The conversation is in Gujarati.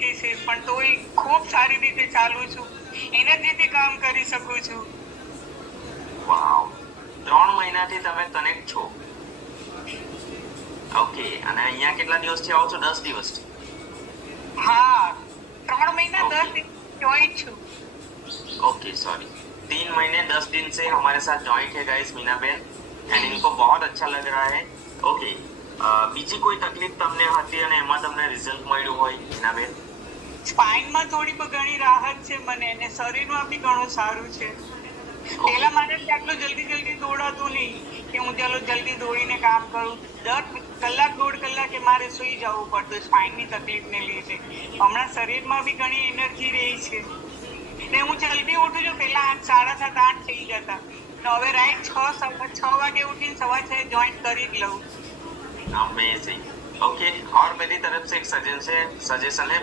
ગઈ છે, પણ તોય ખૂબ સારી રીતે ચાલુ છું, એનર્જીથી કામ કરી શકું છું. વાવ, 3 મહિનાથી તમે કનેક્ટ છો. ઓકે, અને અહીંયા કેટલા દિવસથી આવો છો? 10 દિવસથી? હા, 3 મહિના 10 દિવસ જોઈન્ટ છું. ओके सॉरी, 3 महीने 10 दिन से हमारे साथ ज्वाइंट है गाइस मीना बहन, एंड इनको बहुत अच्छा लग रहा है. ओके, બીજી કોઈ તકલીફ તમને હતી અને એમાં તમને રિઝલ્ટ મળ્યું હોય મીના બહેન? સ્પાઇનમાં થોડી ઘણી રાહત છે મને, અને શરીરમાં બી ઘણું સારું છે. પહેલા મારે આટલું જલ્દી દોડાતું નહીં કે હું ચાલો જલ્દી દોડીને કામ કરું. 10 કલાક 1.5 કલાકે મારે સુઈ જવું પડતું સ્પાઇનની તકલીફને લીધે. હમણાં શરીરમાં બી ઘણી એનર્જી રહી છે ને હું જલ્દી ઉઠું છું. પહેલા 8, 7:30, 8 થઈ જતા, તો હવે રાઈટ 6 વાગે ઉઠીને 6:15 જોઈન્ટ કરી જ લઉં. अमेजिंग. ओके, और मेरी तरफ से एक सजेशन है